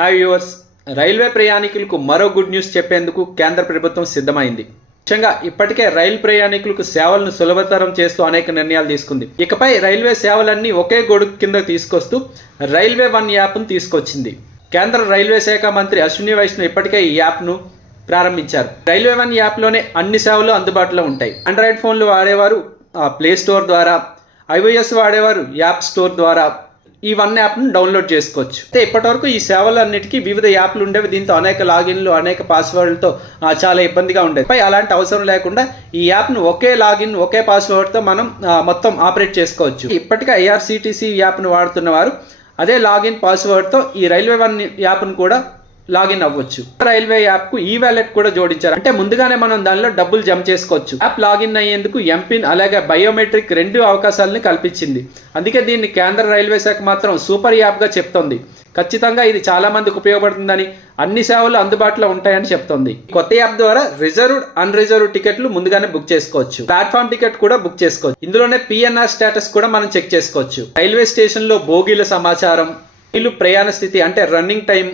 Hi viewers, railway ప్రయాణికులకు మరో good news చెప్పేందుకు కేంద్ర ప్రభుత్వం సిద్ధమైంది. ముఖ్యంగా ఇప్పటికే రైలు ప్రయాణికులకు సేవలను సులభతరం చేస్తూ అనేక నిర్ణయాలు తీసుకుంది. ఇకపై రైల్వే సేవలన్నీ ఒకే గొడుగు కింద తీసుకొస్తూ రైల్వే వన్ యాప్ను తీసుకొచ్చింది. కేంద్ర రైల్వే శాఖ మంత్రి అశ్విని వైష్ణవ్ ఇప్పటికే ఈ యాప్ను ప్రారంభించారు. రైల్వే వన్ యాప్లోనే అన్ని సేవలు అందుబాటులో ఉంటాయి. ఆండ్రాయిడ్ ఫోన్లు వాడేవారు ప్లే స్టోర్ ద్వారా, iOS వాడేవారు యాప్ స్టోర్ ద్వారా ఈ వన్ యాప్ను డౌన్లోడ్ చేసుకోవచ్చు. అయితే ఇప్పటివరకు ఈ సేవలన్నిటికీ వివిధ యాప్లు ఉండేవి. దీంతో అనేక లాగిన్లు, అనేక పాస్వర్డ్లతో చాలా ఇబ్బందిగా ఉండేది. అలాంటి అవసరం లేకుండా ఈ యాప్ను ఒకే లాగిన్, ఒకే పాస్వర్డ్తో మనం మొత్తం ఆపరేట్ చేసుకోవచ్చు. ఇప్పటికే IRCTC యాప్ను వాడుతున్న వారు అదే లాగిన్ పాస్వర్డ్తో ఈ రైల్వే వన్ యాప్ను కూడా లాగిన్ అవ్వచ్చు. రైల్వే యాప్కు ఈ వాలెట్ కూడా జోడించారు. అంటే ముందుగానే మనం దానిలో డబ్బులు జమ చేసుకోవచ్చు. యాప్ లాగిన్ అయ్యేందుకు ఎంపిన్ అలాగే బయోమెట్రిక్ రెండు అవకాశాలను కల్పించింది. అందుకే దీన్ని కేంద్ర రైల్వే శాఖ మాత్రం సూపర్ యాప్గా చెప్తోంది. ఖచ్చితంగా ఇది చాలా మందికి ఉపయోగపడుతుందని, అన్ని సేవలు అందుబాటులో ఉంటాయని చెప్తోంది. కొత్త యాప్ ద్వారా రిజర్వ్డ్, అన్రిజర్వ్డ్ టికెట్లు ముందుగానే బుక్ చేసుకోవచ్చు. ప్లాట్ఫామ్ టికెట్ కూడా బుక్ చేసుకోవచ్చు. ఇందులోనే PNR స్టేటస్ కూడా మనం చెక్ చేసుకోవచ్చు. రైల్వే స్టేషన్లో బోగీల సమాచారం, రైలు ప్రయాణ స్థితి అంటే రన్నింగ్ టైం,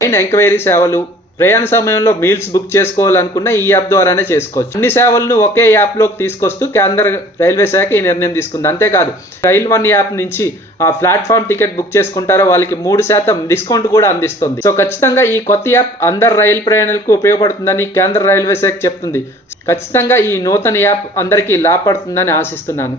ట్రైన్ ఎంక్వైరీ సేవలు, ప్రయాణ సమయంలో మీల్స్ బుక్ చేసుకోవాలనుకున్న ఈ యాప్ ద్వారానే చేసుకోవచ్చు. అన్ని సేవలను ఒకే యాప్లోకి తీసుకొస్తూ కేంద్ర రైల్వే శాఖ ఈ నిర్ణయం తీసుకుంది. అంతేకాదు, రైల్ వన్ యాప్ నుంచి ఆ ప్లాట్ఫామ్ టికెట్ బుక్ చేసుకుంటారో వాళ్ళకి 3% డిస్కౌంట్ కూడా అందిస్తుంది. సో ఖచ్చితంగా ఈ కొత్త యాప్ అందరు రైలు ప్రయాణాలకు ఉపయోగపడుతుందని కేంద్ర రైల్వే శాఖ చెప్తుంది. ఖచ్చితంగా ఈ నూతన యాప్ అందరికీ లాభపడుతుందని ఆశిస్తున్నాను.